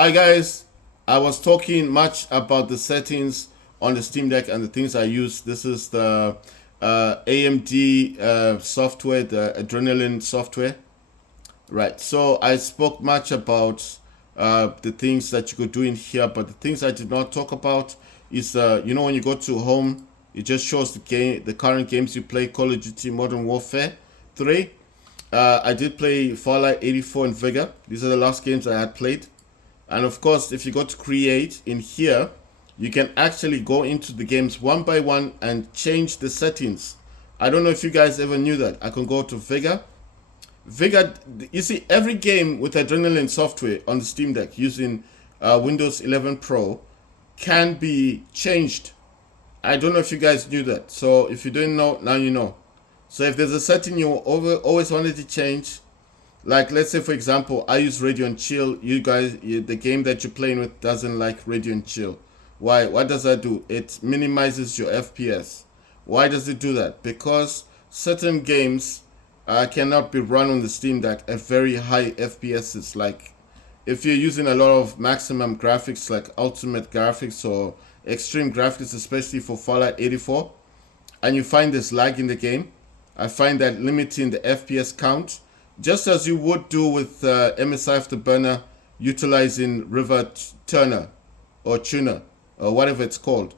Hi guys, I was talking much about the settings on the Steam Deck and the things I use. This is the AMD software, the Adrenaline software. Right, so I spoke much about the things that you could do in here, but the things I did not talk about is, when you go to home, it just shows the current games you play, Call of Duty Modern Warfare 3. I did play Fallout 84 and Vega. These are the last games I had played. And of course, if you go to create in here, you can actually go into the games one by one and change the settings. I don't know if you guys ever knew that. I can go to Vega. Vega, you see, every game with Adrenaline software on the Steam Deck using Windows 11 Pro can be changed. I don't know if you guys knew that. So if you didn't know, now you know. So if there's a setting you always wanted to change, like let's say for example, I use Radeon Chill. You guys, the game that you're playing with doesn't like Radeon Chill. Why? What does that do? It minimizes your FPS. Why does it do that? Because certain games cannot be run on the Steam Deck at very high FPSs. Like if you're using a lot of maximum graphics, like ultimate graphics or extreme graphics, especially for Fallout 84, and you find this lag in the game, I find that limiting the FPS count, just as you would do with MSI Afterburner utilizing River Turner or Tuner or whatever it's called.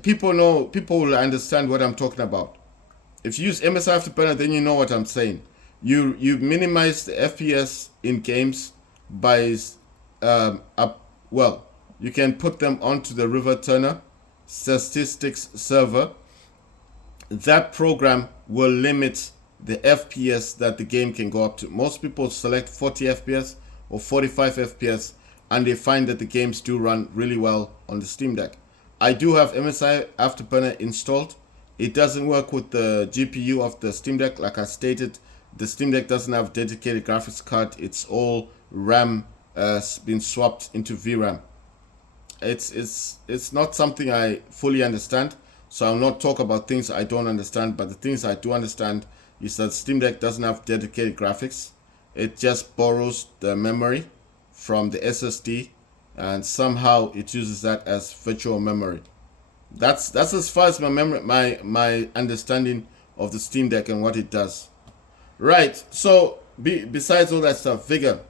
People will understand what I'm talking about. If you use MSI Afterburner, then you know what I'm saying. You minimize the FPS in games by you can put them onto the River Turner statistics server. That program will limit the FPS that the game can go up to. Most people select 40 FPS or 45 FPS and they find that the games do run really well on the Steam Deck. I do have MSI Afterburner installed. It doesn't work with the GPU of the Steam Deck. Like I stated, the Steam Deck doesn't have dedicated graphics card. It's all RAM been swapped into VRAM. It's not something I fully understand. So I'll not talk about things I don't understand, but the things I do understand is that Steam Deck doesn't have dedicated graphics. It just borrows the memory from the SSD and somehow it uses that as virtual memory. That's as far as my understanding of the Steam Deck and what it does. Right. So besides all that stuff, Vigor,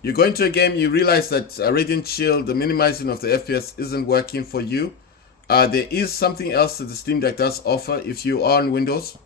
you go into a game, you realize that Radeon Chill, the minimizing of the FPS isn't working for you. There is something else that the Steam Deck does offer if you are on Windows.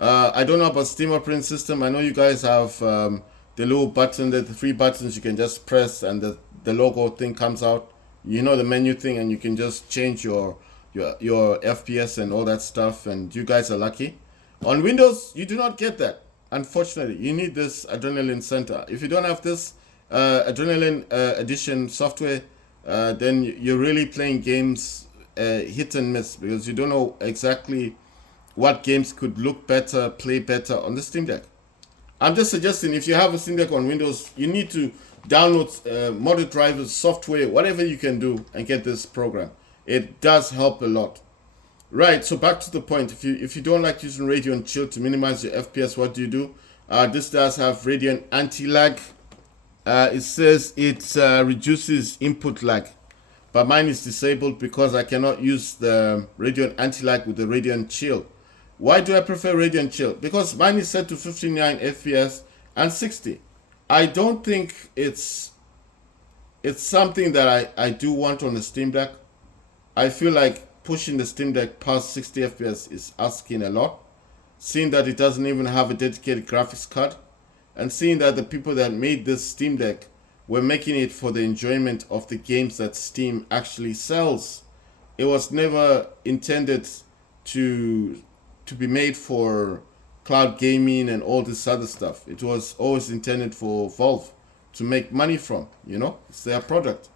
I don't know about Steam operating system. I know you guys have the little button, the three buttons you can just press and the logo thing comes out. You know, the menu thing, and you can just change your FPS and all that stuff, and you guys are lucky. On Windows, you do not get that. Unfortunately, you need this Adrenaline Center. If you don't have this Adrenaline Edition software, then you're really playing games hit and miss because you don't know exactly what games could look better, play better on the Steam Deck. I'm just suggesting if you have a Steam Deck on Windows, you need to download modded drivers, software, whatever you can do and get this program. It does help a lot. Right, so back to the point. If you don't like using Radeon Chill to minimize your FPS, what do you do? This does have Radeon Anti-Lag. It says it reduces input lag. But mine is disabled because I cannot use the Radeon Anti-Lag with the Radeon Chill. Why do I prefer Radeon Chill? Because mine is set to 59 FPS and 60. I don't think it's something that I do want on the Steam Deck. I feel like pushing the Steam Deck past 60 FPS is asking a lot. Seeing that it doesn't even have a dedicated graphics card. And seeing that the people that made this Steam Deck were making it for the enjoyment of the games that Steam actually sells. It was never intended to be made for cloud gaming and all this other stuff. It was always intended for Valve to make money from, it's their product.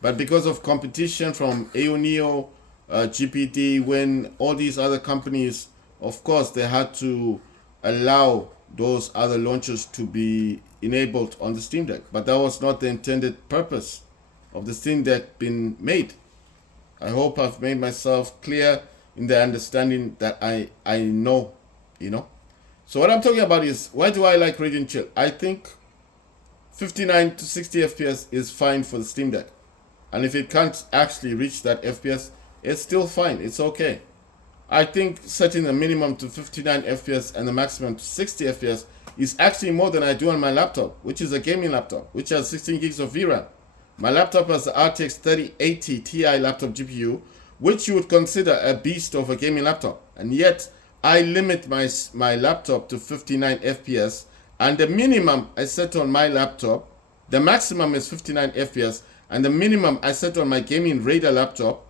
But because of competition from AONEO, GPD, when all these other companies, of course, they had to allow those other launchers to be enabled on the Steam Deck. But that was not the intended purpose of the Steam Deck being made. I hope I've made myself clear in the understanding that I know, So what I'm talking about is, why do I like Radeon Chill? I think 59 to 60 FPS is fine for the Steam Deck. And if it can't actually reach that FPS, it's still fine. It's okay. I think setting the minimum to 59 FPS and the maximum to 60 FPS is actually more than I do on my laptop, which is a gaming laptop, which has 16 gigs of VRAM. My laptop has the RTX 3080 Ti laptop GPU, which you would consider a beast of a gaming laptop. And yet, I limit my laptop to 59 FPS, and the minimum I set on my laptop, the maximum is 59 FPS, and the minimum I set on my gaming Radeon laptop,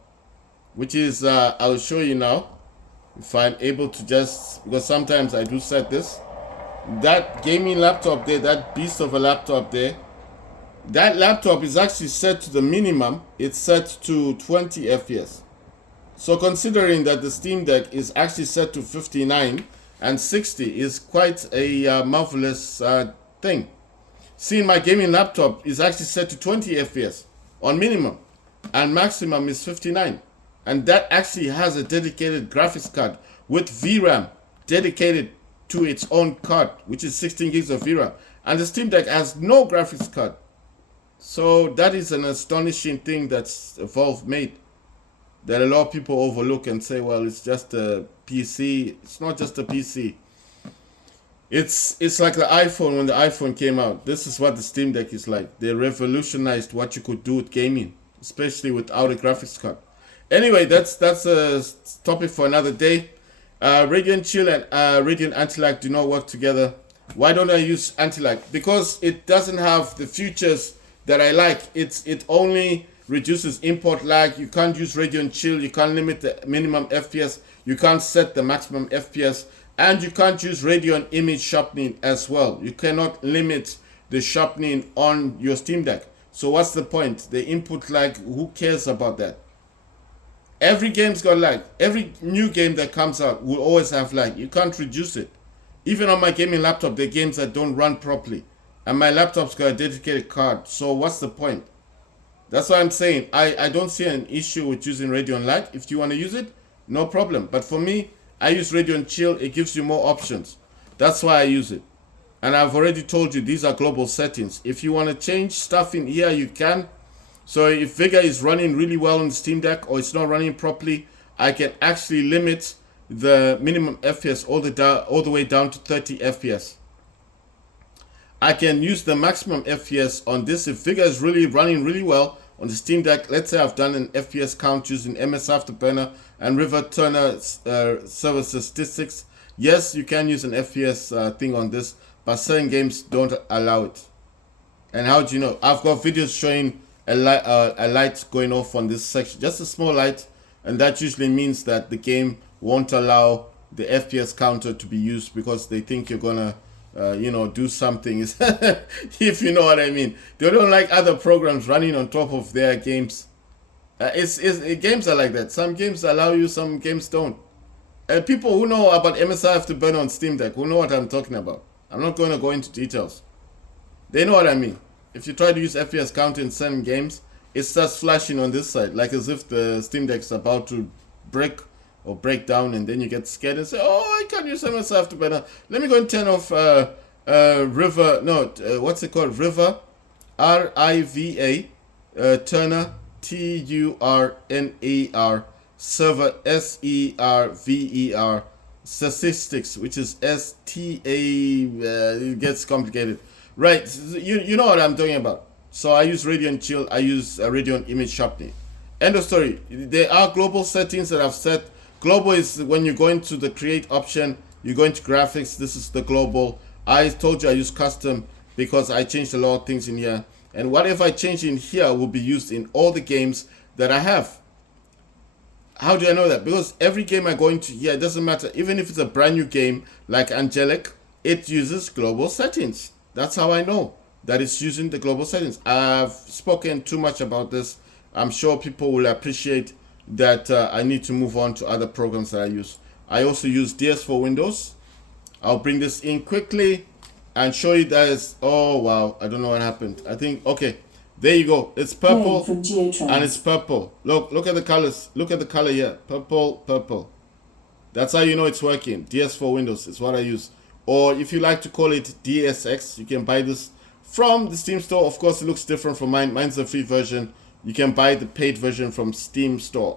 which is, I'll show you now, if I'm able to just, because sometimes I do set this, that gaming laptop there, that beast of a laptop there, that laptop is actually set to the minimum. It's set to 20 FPS. So considering that the Steam Deck is actually set to 59 and 60 is quite a marvelous thing. Seeing my gaming laptop is actually set to 20 FPS on minimum, and maximum is 59. And that actually has a dedicated graphics card with VRAM dedicated to its own card, which is 16 gigs of VRAM. And the Steam Deck has no graphics card. So that is an astonishing thing that's Valve made, that a lot of people overlook and say, well, it's just a PC. It's not just a PC. It's like the iPhone. When the iPhone came out, this is what the Steam Deck is like. They revolutionized what you could do with gaming, especially without a graphics card. Anyway, that's a topic for another day. Radeon Chill and Radeon Anti-Lag do not work together. Why don't I use Anti-Lag? Because it doesn't have the features that I like. It only reduces import lag. You can't use Radeon Chill. You can't limit the minimum FPS. You can't set the maximum FPS. And you can't use Radeon image sharpening as well. You cannot limit the sharpening on your Steam Deck. So what's the point? The input lag, who cares about that? Every game's got lag. Every new game that comes out will always have lag. You can't reduce it. Even on my gaming laptop, there are games that don't run properly. And my laptop's got a dedicated card. So what's the point? That's what I'm saying. I don't see an issue with using Radeon lag. If you want to use it, no problem. But for me, I use Radeon Chill. It gives you more options. That's why I use it. And I've already told you these are global settings. If you want to change stuff in here, you can. So if Vega is running really well on the Steam Deck or it's not running properly, I can actually limit the minimum FPS all the way down to 30 FPS. I can use the maximum FPS on this. If Vega is really running really well on the Steam Deck, let's say I've done an FPS count using MS Afterburner and River Turner server statistics. Yes, you can use an FPS thing on this, but certain games don't allow it. And how do you know? I've got videos showing a light going off on this section, just a small light, and that usually means that the game won't allow the FPS counter to be used because they think you're gonna do something. If you know what I mean. They don't like other programs running on top of their games. Games are like that. Some games allow you, some games don't. People who know about MSI Afterburner on Steam Deck, who know what I'm talking about. I'm not going to go into details. They know what I mean. If you try to use FPS counter in certain games, it starts flashing on this side, like as if the Steam Deck's about to break down, and then you get scared and say, oh, I can't use MSI Afterburner. Let me go and turn off River, what's it called? River, R-I-V-A, Turner, T-U-R-N-A-R, server, S-E-R-V-E-R, statistics, which is S-T-A, it gets complicated. Right, you know what I'm talking about. So I use Radeon Chill, I use Radeon Image Sharpening. End of story. There are global settings that I've set. Global is when you go into the create option, you go into graphics, this is the global. I told you I use custom because I changed a lot of things in here. And whatever I change in here will be used in all the games that I have. How do I know that? Because every game I go into here, it doesn't matter. Even if it's a brand new game like Angelic, it uses global settings. That's how I know that it's using the global settings. I've spoken too much about this. I'm sure people will appreciate that I need to move on to other programs that I use. I also use DS for Windows. I'll bring this in quickly and show you guys. Oh, wow. I don't know what happened. I think, okay. There you go. It's purple and it's purple. Look at the colors. Look at the color here. Purple, purple. That's how you know it's working. DS for Windows is what I use. Or if you like to call it DSX, you can buy this from the Steam store. Of course, it looks different from mine. Mine's the free version. You can buy the paid version from Steam store.